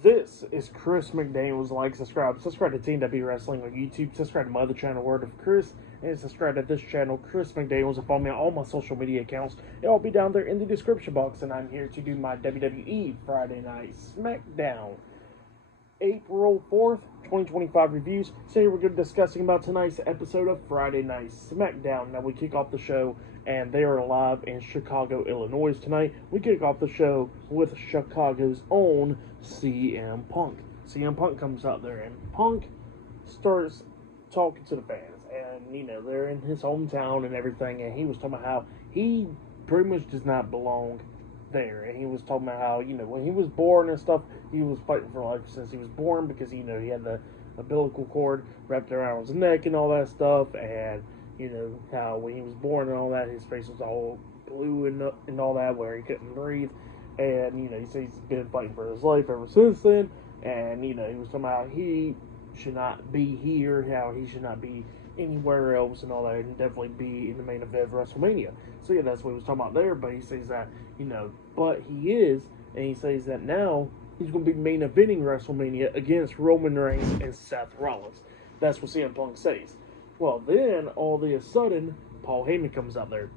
This is Chris McDaniels. Like, subscribe to TNW Wrestling on YouTube. Subscribe to my other channel, Word of Chris, and subscribe to this channel, Chris McDaniels, and follow me on all my social media accounts. It'll all be down there in the description box. And I'm here to do my WWE Friday Night SmackDown April 4th, 2025 reviews. So here we're going to be discussing about tonight's episode of Friday Night SmackDown. Now we kick off the show, and they are live in Chicago, Illinois tonight. We kick off the show with Chicago's own CM Punk. CM Punk comes out there, and Punk starts talking to the fans. And, they're in his hometown and everything, and he was talking about how he pretty much does not belong there. And he was talking about how, when he was born and stuff, he was fighting for life since he was born because, he had the umbilical cord wrapped around his neck and all that stuff. And, how when he was born and all that, his face was all blue and all that, where he couldn't breathe. And, he says he's been fighting for his life ever since then. And, he was talking about how he should not be here, how he should not be anywhere else and all that, and definitely be in the main event of WrestleMania. So yeah, that's what he was talking about there. But he says that, but he is, and he says that now he's going to be main eventing WrestleMania against Roman Reigns and Seth Rollins. That's what CM Punk says. Well, then all of a sudden, Paul Heyman comes out there,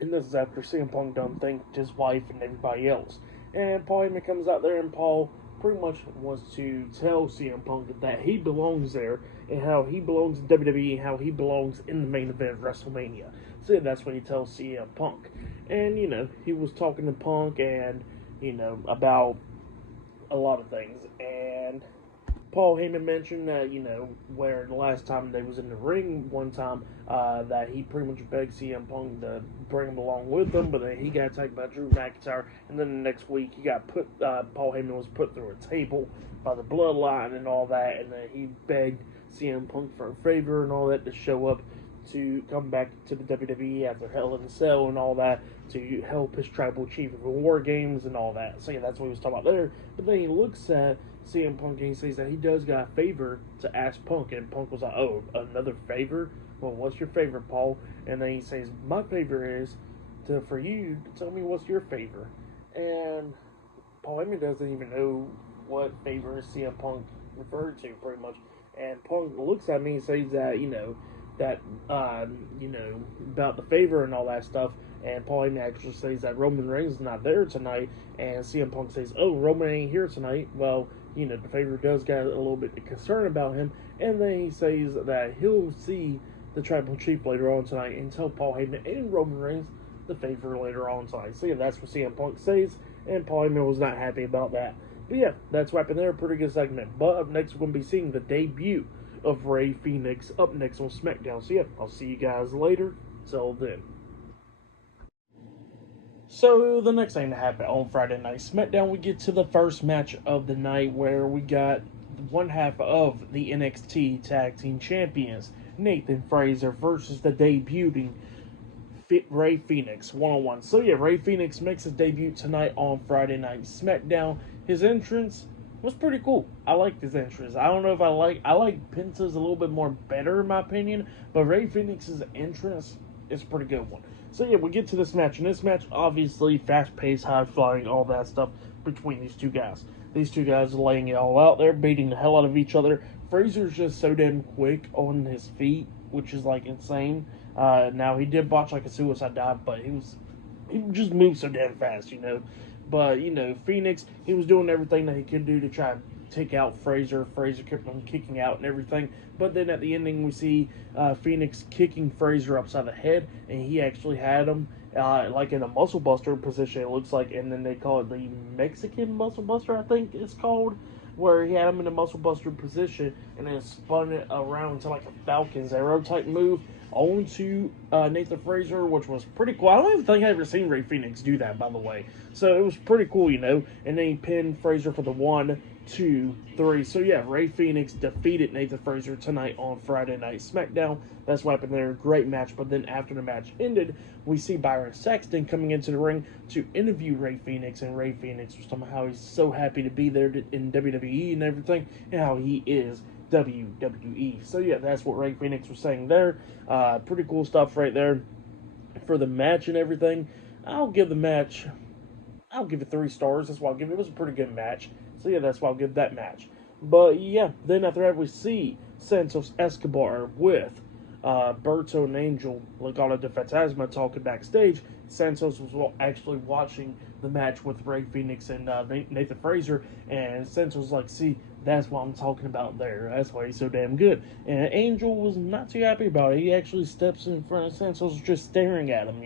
and this is after CM Punk done thanked his wife and everybody else. And Paul Heyman comes out there, and Paul pretty much wants to tell CM Punk that he belongs there, and how he belongs in WWE, and how he belongs in the main event of WrestleMania. So yeah, that's what he tells CM Punk. And, he was talking to Punk and, about a lot of things. And Paul Heyman mentioned that, where the last time they was in the ring one time, that he pretty much begged CM Punk to bring him along with them, but then he got attacked by Drew McIntyre, and then the next week he got Paul Heyman was put through a table by the Bloodline and all that, and then he begged CM Punk for a favor and all that to show up to come back to the WWE after Hell in a Cell and all that, to help his tribal chief in War Games and all that. So yeah, that's what he was talking about there. But then he looks at CM Punk and he says that he does got a favor to ask Punk, and Punk was like, "Oh, another favor? Well, what's your favor, Paul?" And then he says, "My favor is for you to tell me what's your favor." And Paul Heyman doesn't even know what favor CM Punk referred to, pretty much. And Punk looks at me and says that, about the favor and all that stuff. And Paul Heyman actually says that Roman Reigns is not there tonight. And CM Punk says, "Oh, Roman ain't here tonight." Well, the favor does got a little bit of concern about him. And then he says that he'll see the tribal chief later on tonight and tell Paul Heyman and Roman Reigns the favor later on tonight. So yeah, that's what CM Punk says. And Paul Heyman was not happy about that. But yeah, that's wrapping there. Pretty good segment. But up next, we're going to be seeing the debut of Rey Fenix up next on SmackDown. So yeah, I'll see you guys later. Till then. So the next thing to happen on Friday Night SmackDown, we get to the first match of the night, where we got one half of the NXT Tag Team Champions, Nathan Frazer, versus the debuting Rey Fenix one-on-one. So yeah, Rey Fenix makes his debut tonight on Friday Night SmackDown. His entrance was pretty cool. I liked his entrance. I don't know if I like Penta's a little bit more better in my opinion, but Rey Fenix's entrance is a pretty good one. So yeah, we get to this match, and this match, obviously, fast-paced, high-flying, all that stuff between these two guys. These two guys laying it all out there, beating the hell out of each other. Frazier's just so damn quick on his feet, which is, like, insane. Now, he did botch, like, a suicide dive, but he just moved so damn fast, But, Phoenix, he was doing everything that he could do to try to take out Frazer. Frazer kept on kicking out and everything. But then at the ending, we see Phoenix kicking Frazer upside the head, and he actually had him like in a muscle buster position, it looks like. And then they call it the Mexican muscle buster, I think it's called, where he had him in a muscle buster position and then spun it around into like a Falcon's Arrow type move onto Nathan Frazer, which was pretty cool. I don't even think I've ever seen Rey Fenix do that, by the way. So it was pretty cool, And then he pinned Frazer for the 1, 2, 3. So yeah, Rey Fenix defeated Nathan Frazer tonight on Friday Night SmackDown. That's what happened there. Great match. But then after the match ended, we see Byron Saxton coming into the ring to interview Rey Fenix. And Rey Fenix was talking about how he's so happy to be there in WWE and everything, and how he is WWE. So yeah, that's what Rey Fenix was saying there. Pretty cool stuff right there for the match and everything. I'll give the match I'll give it 3 stars. That's why I'll give it. It was a pretty good match. So yeah, that's why I'll give that match. But yeah, then after that we see Santos Escobar with Berto and Angel Legado de Fantasma talking backstage. Santos was actually watching the match with Ray Phoenix and Nathan Fraser, and Santos was like, "See, that's what I'm talking about there. That's why he's so damn good." And Angel was not too happy about it. He actually steps in front of Santos, just staring at him,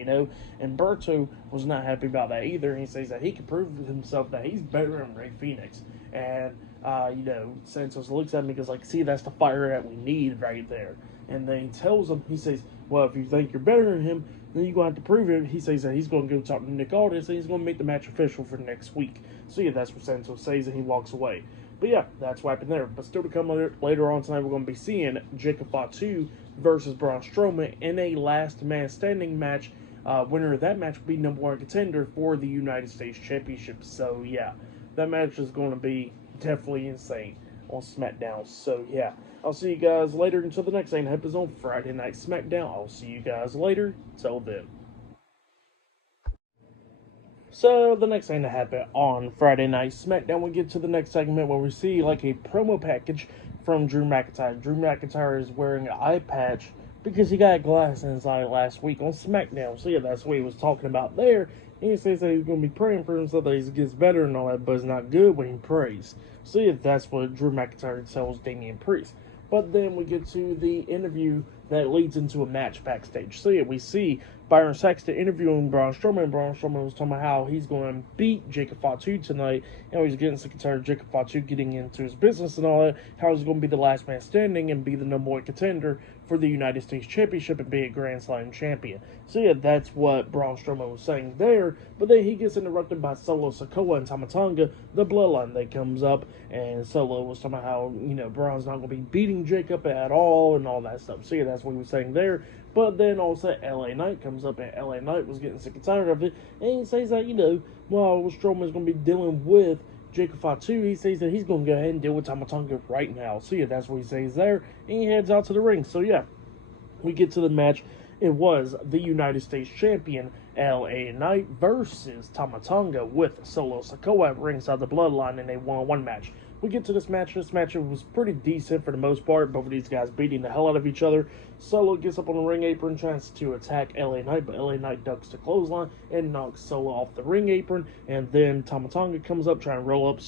And Berto was not happy about that either. He says that he can prove to himself that he's better than Ray Phoenix. And Santos looks at me and goes like, "See, that's the fire that we need right there." And then he tells him, he says, "Well, if you think you're better than him, then you're going to have to prove it." He says that he's going to go talk to Nick Aldis and he's going to make the match official for next week. So yeah, that's what Santos says, and he walks away. But yeah, that's what happened there. But still to come later on tonight, we're going to be seeing Jacob Fatu versus Braun Strowman in a last man standing match. Winner of that match will be #1 contender for the United States Championship. So yeah, that match is going to be definitely insane on SmackDown. So yeah, I'll see you guys later until the next thing happens on Friday Night SmackDown. I'll see you guys later. Till then. So the next thing to happen on Friday Night SmackDown, we get to the next segment where we see like a promo package from Drew McIntyre. Drew McIntyre is wearing an eye patch because he got glass in his eye last week on SmackDown. So yeah, that's what he was talking about there. And he says that he's going to be praying for himself that he gets better and all that, but it's not good when he prays. So yeah, that's what Drew McIntyre tells Damian Priest. But then we get to the interview that leads into a match backstage. So yeah, we see Byron Saxton interviewing Braun Strowman. Braun Strowman was talking about how he's going to beat Jacob Fatu tonight. He's getting sick and tired of Jacob Fatu getting into his business and all that. How he's going to be the last man standing and be the #1 contender for the United States Championship and be a Grand Slam champion. So yeah, that's what Braun Strowman was saying there. But then he gets interrupted by Solo Sikoa and Tama Tonga, the bloodline that comes up, and Solo was talking about how, Braun's not going to be beating Jacob at all and all that stuff. So yeah, that's what he was saying there. But then all of a sudden, LA Knight comes up, and LA Knight was getting sick and tired of it, and he says that, while Strowman's going to be dealing with Jacob Fatu, he says that he's going to go ahead and deal with Tama Tonga right now. So yeah, that's what he says there, and he heads out to the ring. So yeah, we get to the match. It was the United States Champion, LA Knight, versus Tama Tonga with Solo Sikoa at ringside the Bloodline in a one-on-one match. We get to this match. This match was pretty decent for the most part. Both of these guys beating the hell out of each other. Solo gets up on the ring apron, tries to attack LA Knight, but LA Knight ducks the clothesline and knocks Solo off the ring apron. And then Tama Tonga comes up trying to roll up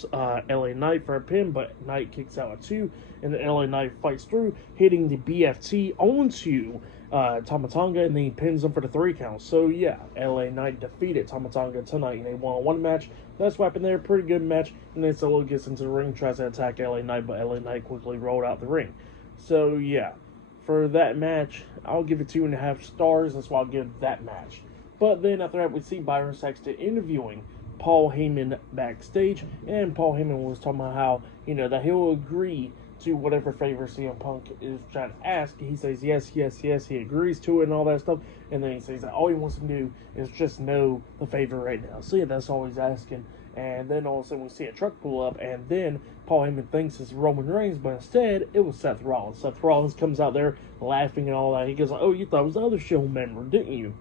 LA Knight for a pin, but Knight kicks out at 2. And then LA Knight fights through, hitting the BFT onto Tama Tonga, and then he pins him for the 3 count. So yeah, LA Knight defeated Tama Tonga tonight in a one-on-one match. That's what happened there. Pretty good match. And then Solo gets into the ring, tries to attack LA Knight, but LA Knight quickly rolled out the ring. So yeah, for that match, I'll give it 2.5 stars. That's why I'll give that match. But then after that, we see Byron Saxton interviewing Paul Heyman backstage, and Paul Heyman was talking about how, that he'll agree to whatever favor CM Punk is trying to ask. He says yes, yes, yes, he agrees to it and all that stuff, and then he says that all he wants to do is just know the favor right now. So yeah, that's all he's asking. And then all of a sudden we see a truck pull up, and then Paul Heyman thinks it's Roman Reigns, but instead it was Seth Rollins. Seth Rollins comes out there laughing and all that. He goes like, "Oh, you thought it was the other show member, didn't you?"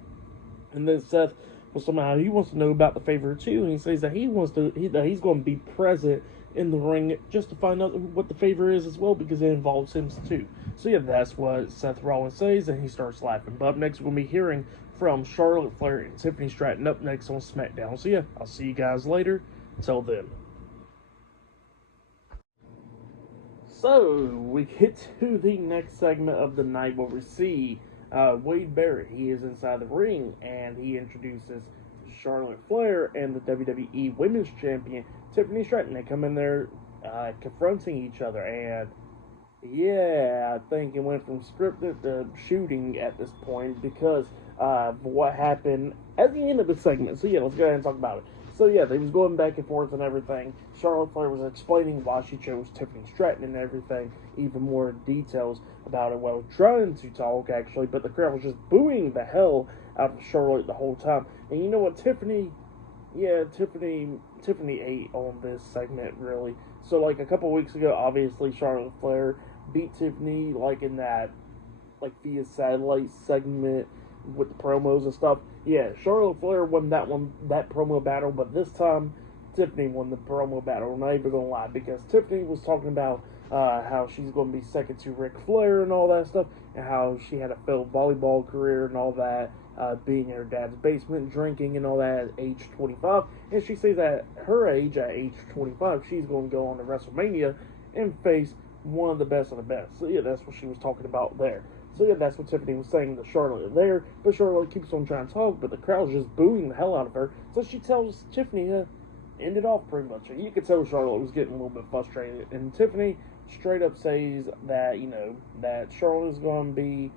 And then Seth was somehow he wants to know about the favor too, and he says that that he's going to be present in the ring just to find out what the favor is as well, because it involves him too. So yeah, that's what Seth Rollins says, and he starts laughing. But up next, we're going to be hearing from Charlotte Flair and Tiffany Stratton up next on SmackDown. So yeah, I'll see you guys later. Until then. So we get to the next segment of the night where we see Wade Barrett. He is inside the ring, and he introduces Charlotte Flair and the WWE Women's Champion Tiffany Stratton. They come in there confronting each other, and yeah, I think it went from scripted to shooting at this point because of what happened at the end of the segment. So yeah, let's go ahead and talk about it. So yeah, they was going back and forth and everything. Charlotte Flair was explaining why she chose Tiffany Stratton and everything, even more details about it while trying to talk actually, but the crowd was just booing the hell out of Charlotte the whole time. And you know what, Tiffany ate on this segment really. So like a couple weeks ago, obviously Charlotte Flair beat Tiffany like in that via satellite segment with the promos and stuff. Yeah, Charlotte Flair won that promo battle, but this time Tiffany won the promo battle. I'm not even gonna lie, because Tiffany was talking about how she's going to be second to Ric Flair and all that stuff, and how she had a failed volleyball career and all that, being in her dad's basement, drinking and all that at age 25. And she says that her age, at age 25, she's going to go on to WrestleMania and face one of the best of the best. So yeah, that's what she was talking about there. So yeah, that's what Tiffany was saying to Charlotte there. But Charlotte keeps on trying to talk, but the crowd's just booing the hell out of her. So she tells Tiffany to end it off pretty much. And you could tell Charlotte was getting a little bit frustrated. And Tiffany straight up says that, that Charlotte is going to be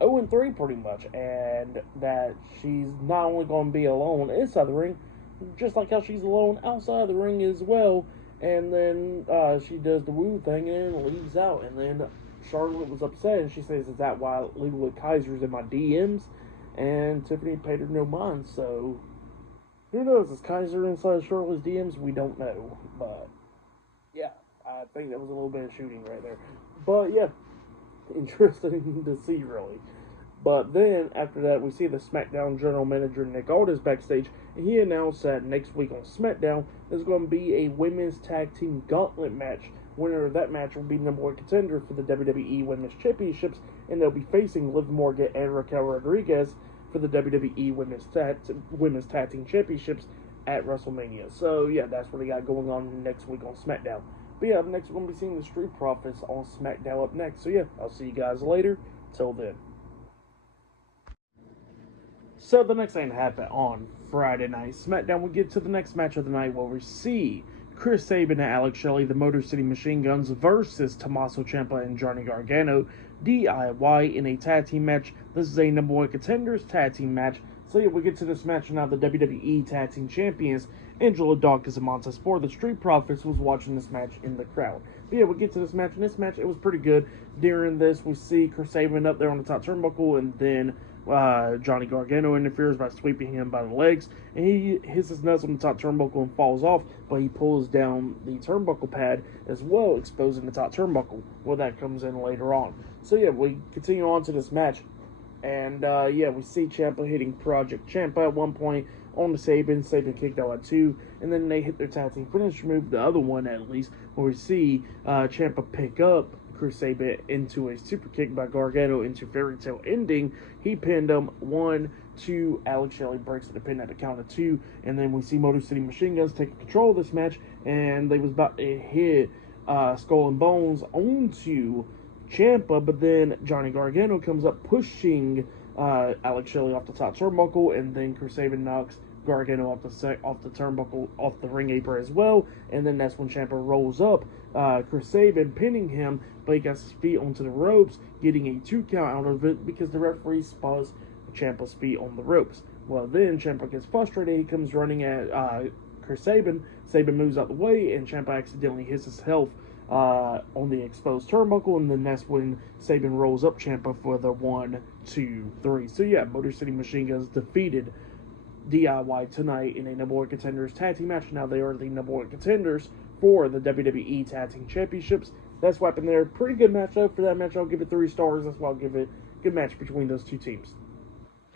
0-3 pretty much. And that she's not only going to be alone inside the ring, just like how she's alone outside the ring as well. And then she does the woo thing and then leaves out. And then Charlotte was upset, and she says, "Is that why Lila Kaiser's in my DMs?" And Tiffany paid her no mind, so who knows? Is Kaiser inside Charlotte's DMs? We don't know. But yeah, I think that was a little bit of shooting right there. But yeah, interesting to see, really. But then, after that, we see the SmackDown General Manager Nick Aldis backstage, and he announced that next week on SmackDown, there's going to be a women's tag team gauntlet match. Winner of that match will be number one contender for the WWE Women's Championships, and they'll be facing Liv Morgan and Raquel Rodriguez for the WWE Women's Tag Team Championships at WrestleMania. So, yeah, that's what they got going on next week on SmackDown. But yeah, up next we're going to be seeing the Street Profits on SmackDown up next. So yeah, I'll see you guys later. Till then. So the next thing to happen on Friday Night SmackDown, we get to the next match of the night where we see Chris Sabin and Alex Shelley, the Motor City Machine Guns, versus Tommaso Ciampa and Johnny Gargano, DIY, in a tag team match. This is a number one contenders tag team match. So yeah, we get to this match now. The WWE Tag Team Champions, Angelo Dawkins and Montez Ford, the Street Profits, was watching this match in the crowd. But yeah, we get to this match, and this match, it was pretty good. During this, we see Chris Sabin up there on the top turnbuckle, and then Johnny Gargano interferes by sweeping him by the legs, and he hits his nuts on the top turnbuckle and falls off, but he pulls down the turnbuckle pad as well, exposing the top turnbuckle. Well, that comes in later on. So yeah, we continue on to this match, and yeah, we see Ciampa hitting Project Ciampa at one point on the Sabin. Sabin kicked out at 2, and then they hit their tag team finish move, the other one at least, where we see Ciampa pick up Chris Sabin into a super kick by Gargano into Fairy Tale ending. He pinned him 1, 2. Alex Shelley breaks the pin at the count of 2, and then we see Motor City Machine Guns taking control of this match, and they was about to hit Skull and Bones onto Ciampa, but then Johnny Gargano comes up pushing Alex Shelley off the top turnbuckle, and then Chris Sabin knocks Gargano off the turnbuckle, off the ring apron as well, and then that's when Ciampa rolls up Chris Sabin, pinning him, but he got his feet onto the ropes, getting a 2 count out of it because the referee spots Ciampa's feet on the ropes. Well, then Ciampa gets frustrated. He comes running at Chris Sabin. Sabin moves out the way, and Ciampa accidentally hits his health on the exposed turnbuckle, and then that's when Sabin rolls up Ciampa for the 1, 2, 3. So yeah, Motor City Machine Guns defeated DIY tonight in a number one contenders tag team match. Now they are the number one contenders for the WWE Tag Team Championships. That's what happened there. Pretty good matchup. For that match, I'll give it 3 stars. That's why I'll give it a good match between those two teams.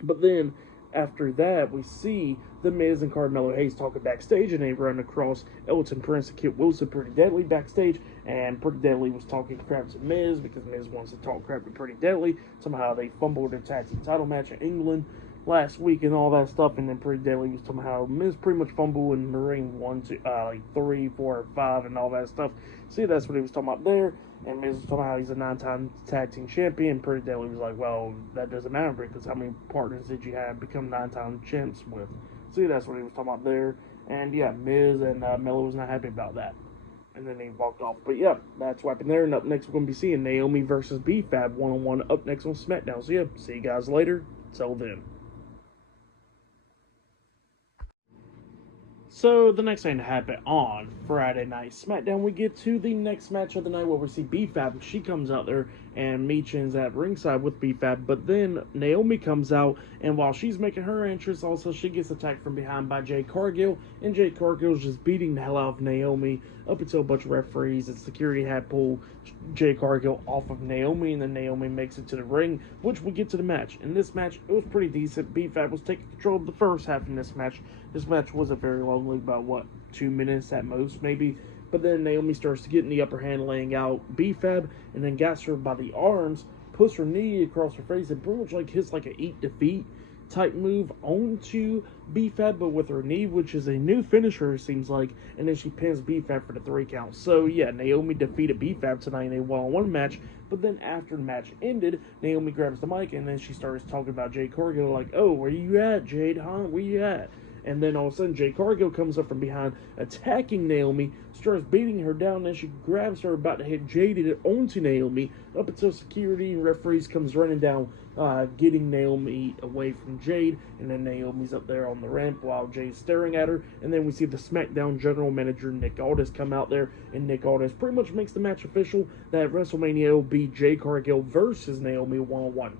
But then after that, we see The Miz and Carmelo Hayes talking backstage, and they run across Elton Prince and Kit Wilson, Pretty Deadly, backstage, and Pretty Deadly was talking crap to Miz because Miz wants to talk crap to Pretty Deadly. Somehow they fumbled their tag team title match in England last week and all that stuff, and then Pretty Deadly was talking how Miz pretty much fumbled in Marine 1, 2, 3, 4, 5, and all that stuff. See, that's what he was talking about there. And Miz was talking about how he's a 9-time tag team champion. Pretty Deadly was like, well, that doesn't matter because how many partners did you have become 9-time champs with? See, that's what he was talking about there. And yeah, Miz and Melo was not happy about that. And then they walked off. But yeah, that's what happened there. And up next, we're going to be seeing Naomi versus B-Fab 1-on-1 up next on SmackDown. So yeah, see you guys later. Till then. So, the next thing to happen on Friday Night SmackDown, we get to the next match of the night where we see B-Fab. She comes out there, and Michin's at ringside with B-Fab, but then Naomi comes out, and while she's making her entrance, also she gets attacked from behind by Jade Cargill, and Jade Cargill's just beating the hell out of Naomi up until a bunch of referees and security had pulled Jade Cargill off of Naomi, and then Naomi makes it to the ring, which we get to the match. In this match, it was pretty decent. B-Fab was taking control of the first half in this match. This match wasn't very long, like about, 2 minutes at most, maybe. But then Naomi starts to get in the upper hand, laying out B-Fab, and then gets her by the arms, puts her knee across her face, and pretty much hits like a eat defeat type move onto B-Fab, but with her knee, which is a new finisher, it seems like, and then she pins B-Fab for the 3 count. So yeah, Naomi defeated B-Fab tonight in a one-on-one match, but then after the match ended, Naomi grabs the mic, and then she starts talking about Jade Cargill, like, oh, where you at, Jade, huh? Where you at? And then all of a sudden, Jade Cargill comes up from behind, attacking Naomi, starts beating her down, and she grabs her, about to hit Jade onto Naomi, up until security and referees comes running down, getting Naomi away from Jade, and then Naomi's up there on the ramp while Jade's staring at her, and then we see the SmackDown general manager, Nick Aldis, come out there, and Nick Aldis pretty much makes the match official that WrestleMania will be Jade Cargill versus Naomi one-on-one.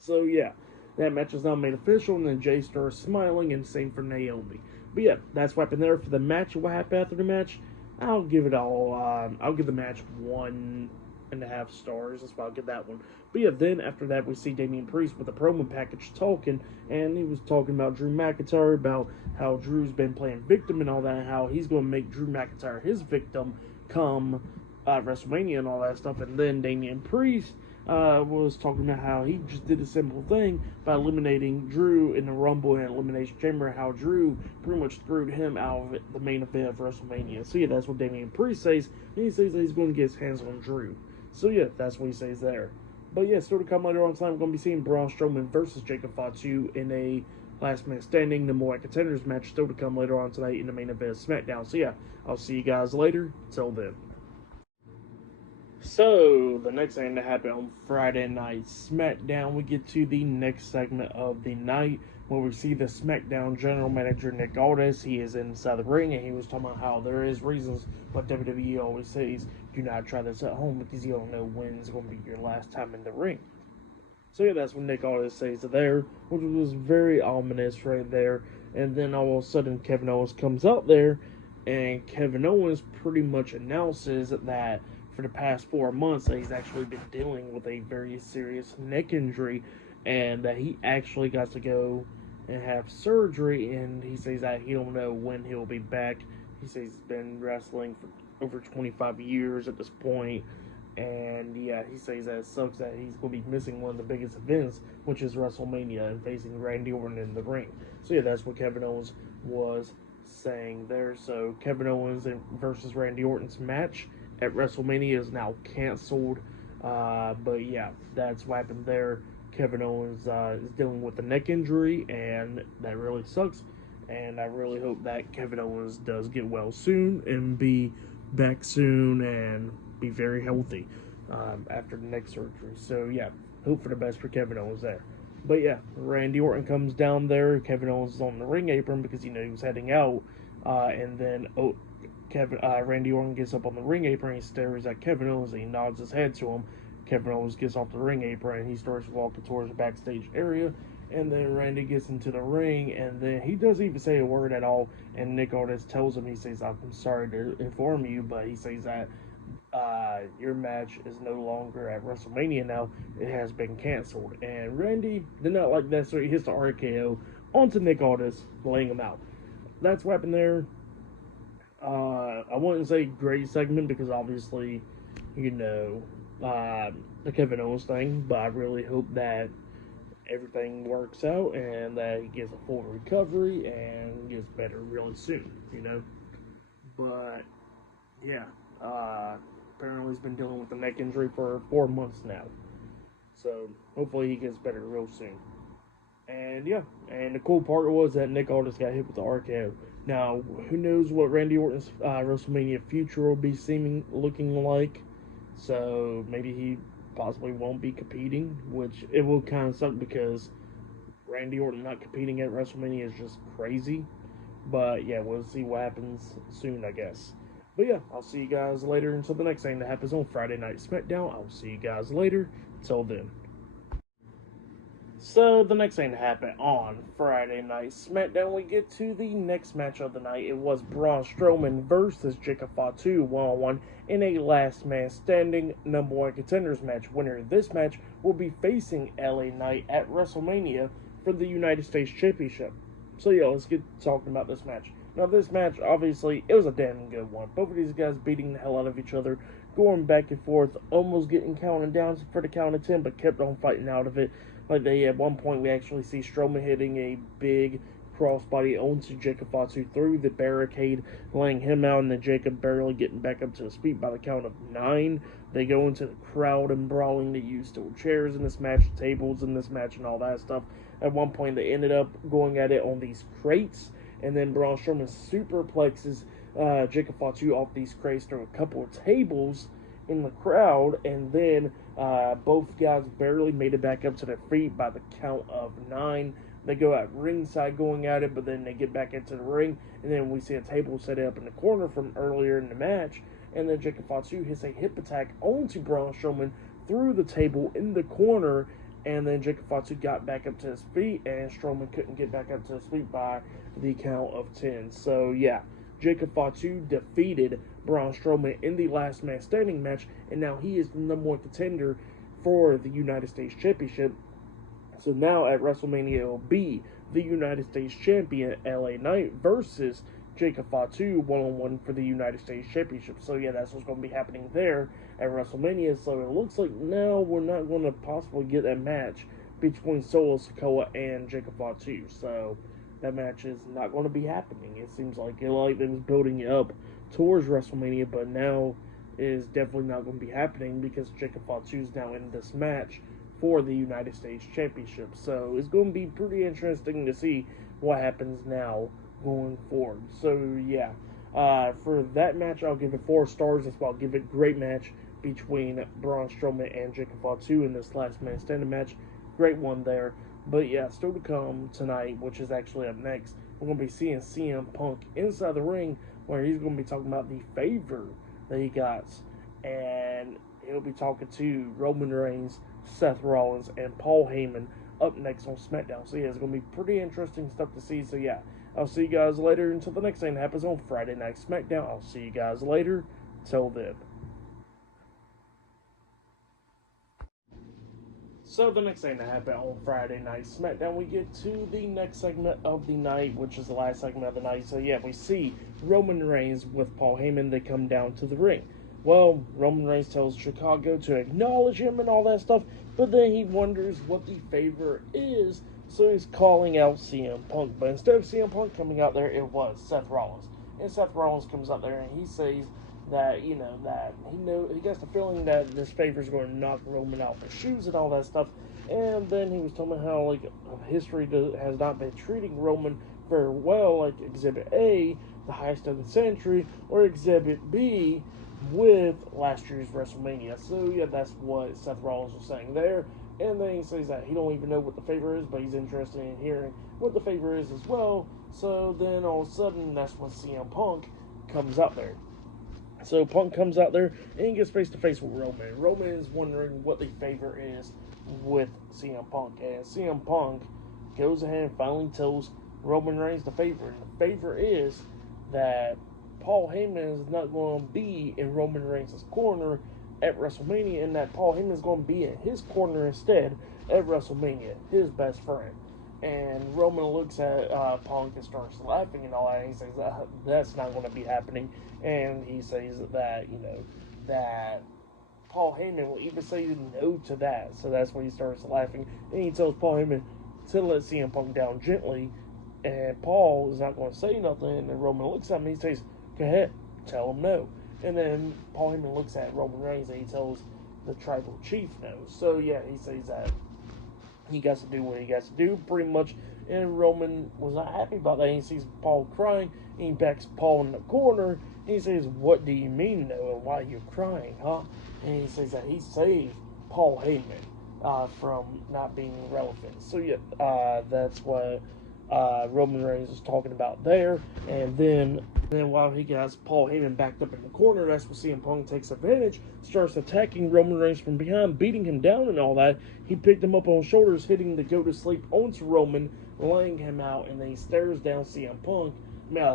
So yeah, that match is now made official, and then Jay starts smiling, and same for Naomi. But yeah, that's what happened there for the match. What happened after the match? I'll give it all, I'll give the match 1.5 stars. That's why I'll give that one. But yeah, then after that, we see Damian Priest with a promo package talking, and he was talking about Drew McIntyre, about how Drew's been playing victim and all that, and how he's going to make Drew McIntyre his victim come WrestleMania and all that stuff. And then Damian Priest was talking about how he just did a simple thing by eliminating Drew in the Rumble and Elimination Chamber, how Drew pretty much screwed him out of the main event of WrestleMania. So yeah, that's what Damian Priest says, and he says that he's going to get his hands on Drew. So yeah, that's what he says there. But yeah, still to come later on tonight, we're going to be seeing Braun Strowman versus Jacob Fatu in a last man standing, the more contenders match, still to come later on tonight in the main event of SmackDown. So yeah, I'll see you guys later. Till then. So, the next thing that happened on Friday night SmackDown, we get to the next segment of the night where we see the SmackDown general manager, Nick Aldis. He is inside the ring, and he was talking about how there is reasons what WWE always says, do not try this at home because you don't know when it's going to be your last time in the ring. So yeah, that's what Nick Aldis says there, which was very ominous right there. And then all of a sudden, Kevin Owens comes out there, and Kevin Owens pretty much announces that for the past 4 months that he's actually been dealing with a very serious neck injury, and that he actually got to go and have surgery, and he says that he don't know when he'll be back. He says he's been wrestling for over 25 years at this point, and yeah, he says that it sucks that he's going to be missing one of the biggest events, which is WrestleMania, and facing Randy Orton in the ring. So yeah, that's what Kevin Owens was saying there. So Kevin Owens versus Randy Orton's match at WrestleMania is now canceled. But yeah, that's what happened there. Kevin Owens is dealing with a neck injury, and that really sucks. And I really hope that Kevin Owens does get well soon and be back soon and be very healthy after the neck surgery. So yeah, hope for the best for Kevin Owens there. But yeah, Randy Orton comes down there. Kevin Owens is on the ring apron because he was heading out. And then Randy Orton gets up on the ring apron, he stares at Kevin Owens, and he nods his head to him. Kevin Owens gets off the ring apron, and he starts walking towards the backstage area, and then Randy gets into the ring, and then he doesn't even say a word at all, and Nick Aldis tells him, he says, I'm sorry to inform you, but he says that your match is no longer at WrestleMania now, it has been canceled. And Randy did not like that, so he hits the RKO onto Nick Aldis, laying him out. That's what happened there. I wouldn't say great segment because obviously, the Kevin Owens thing, but I really hope that everything works out and that he gets a full recovery and gets better really soon, But, yeah, apparently he's been dealing with a neck injury for 4 months now. So, hopefully he gets better real soon. And yeah, and the cool part was that Nick Aldis got hit with the RKO. Now, who knows what Randy Orton's WrestleMania future will be looking like. So maybe he possibly won't be competing, which it will kind of suck because Randy Orton not competing at WrestleMania is just crazy. But yeah, we'll see what happens soon, I guess. But yeah, I'll see you guys later until the next thing that happens on Friday Night SmackDown. I'll see you guys later. Until then. So the next thing to happen on Friday Night SmackDown, we get to the next match of the night. It was Braun Strowman versus Jacob Fatu 1-on-1 in a last man standing number one contenders match. Winner of this match will be facing LA Knight at WrestleMania for the United States Championship. So yeah, let's get talking about this match. Now this match, obviously, it was a damn good one. Both of these guys beating the hell out of each other, going back and forth, almost getting counted down for the count of 10, but kept on fighting out of it. Like at one point, we actually see Strowman hitting a big crossbody onto Jacob Fatu through the barricade, laying him out, and then Jacob barely getting back up to his feet by the count of 9. They go into the crowd and brawling. They use steel chairs in this match, tables in this match, and all that stuff. At one point, they ended up going at it on these crates, and then Braun Strowman superplexes Jacob Fatu off these crates through a couple of tables in the crowd, and then both guys barely made it back up to their feet by the count of 9. They go at ringside going at it, but then they get back into the ring, and then we see a table set up in the corner from earlier in the match, and then Jacob Fatu hits a hip attack onto Braun Strowman through the table in the corner, and then Jacob Fatu got back up to his feet, and Strowman couldn't get back up to his feet by the count of 10. So yeah, Jacob Fatu defeated Braun Strowman in the last man standing match, and now he is the number one contender for the United States Championship. So now at WrestleMania, it will be the United States Champion LA Knight versus Jacob Fatu 1-on-1 for the United States Championship. So yeah, that's what's going to be happening there at WrestleMania. So it looks like now we're not going to possibly get a match between Solo Sikoa and Jacob Fatu. So that match is not going to be happening. It seems like it was building up towards WrestleMania, but now is definitely not going to be happening because Jacob Fatu is now in this match for the United States Championship. So it's going to be pretty interesting to see what happens now going forward. So yeah, for that match, I'll give it 4 stars. That's why I'll give it a great match between Braun Strowman and Jacob Fatu in this last man standing match. Great one there. But yeah, still to come tonight, which is actually up next, we're going to be seeing CM Punk inside the ring, where he's going to be talking about the favor that he got, and he'll be talking to Roman Reigns, Seth Rollins, and Paul Heyman up next on SmackDown. So yeah, it's going to be pretty interesting stuff to see. So yeah, I'll see you guys later until the next thing happens on Friday Night SmackDown. I'll see you guys later. Till then. So the next thing that happened on Friday Night SmackDown, we get to the next segment of the night, which is the last segment of the night. So yeah, we see Roman Reigns with Paul Heyman. They come down to the ring. Well, Roman Reigns tells Chicago to acknowledge him and all that stuff, but then he wonders what the favor is, so he's calling out CM Punk. But instead of CM Punk coming out there, it was Seth Rollins. And Seth Rollins comes out there and he says that, that he gets the feeling that this favor is going to knock Roman out for shoes and all that stuff. And then he was telling me how history has not been treating Roman very well, like Exhibit A, the highest of the century, or Exhibit B with last year's WrestleMania. So yeah, that's what Seth Rollins was saying there. And then he says that he don't even know what the favor is, but he's interested in hearing what the favor is as well. So then all of a sudden, that's when CM Punk comes out there. So Punk comes out there and he gets face to face with Roman. Roman is wondering what the favor is with CM Punk, and CM Punk goes ahead and finally tells Roman Reigns the favor. And the favor is that Paul Heyman is not going to be in Roman Reigns' corner at WrestleMania, and that Paul Heyman is going to be in his corner instead at WrestleMania, his best friend. And Roman looks at Punk and starts laughing and all that, and he says that's not going to be happening. And he says that, that Paul Heyman will even say no to that. So that's when he starts laughing. And he tells Paul Heyman to let CM Punk down gently. And Paul is not going to say nothing. And then Roman looks at him and he says, go ahead, tell him no. And then Paul Heyman looks at Roman Reigns and he tells the tribal chief no. So yeah, he says that he got to do what he got to do, pretty much. And Roman was not happy about that. He sees Paul crying, and he backs Paul in the corner, and he says, what do you mean no, and why are you crying, huh? And he says that he saved Paul Heyman from not being relevant. So yeah, that's what Roman Reigns is talking about there. And then while he has Paul Heyman backed up in the corner, that's when CM Punk takes advantage, starts attacking Roman Reigns from behind, beating him down and all that. He picked him up on his shoulders, hitting the go to sleep onto Roman, laying him out, and then he stares down CM Punk.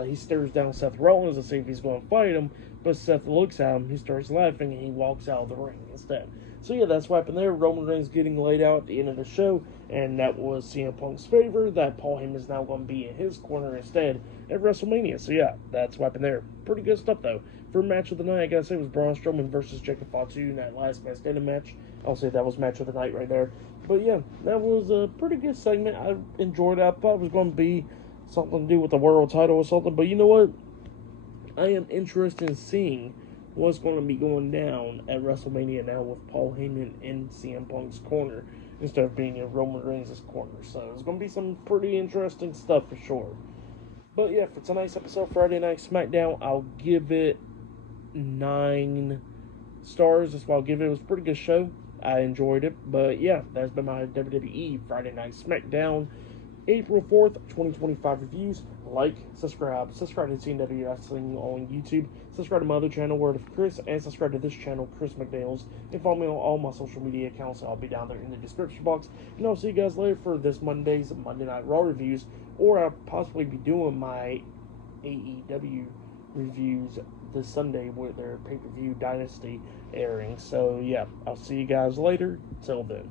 He stares down Seth Rollins to see if he's going to fight him, but Seth looks at him, he starts laughing, and he walks out of the ring instead. So yeah, that's what happened there. Roman Reigns getting laid out at the end of the show, and that was CM Punk's favor, that Paul Heyman is now going to be in his corner instead at WrestleMania. So yeah, that's what happened there. Pretty good stuff though. For match of the night, I gotta say it was Braun Strowman versus Jacob Fatu in that last man standing match. I'll say that was match of the night right there. But yeah, that was a pretty good segment. I enjoyed it. I thought it was going to be something to do with the world title or something, but you know what? I am interested in seeing what's going to be going down at WrestleMania now with Paul Heyman in CM Punk's corner instead of being in Roman Reigns' corner. So it's going to be some pretty interesting stuff for sure. But yeah, for tonight's episode, Friday Night SmackDown, I'll give it 9 stars. That's what I'll give it. It was a pretty good show. I enjoyed it. But yeah, that's been my WWE Friday Night SmackDown April 4th, 2025 reviews. Like, subscribe to TNW Wrestling on YouTube, subscribe to my other channel, Word of Chris, and subscribe to this channel, Chris McDaniels, and follow me on all my social media accounts. I'll be down there in the description box, and I'll see you guys later for this Monday's Monday Night Raw reviews, or I'll possibly be doing my AEW reviews this Sunday with their pay-per-view Dynasty airing. So yeah, I'll see you guys later. Till then.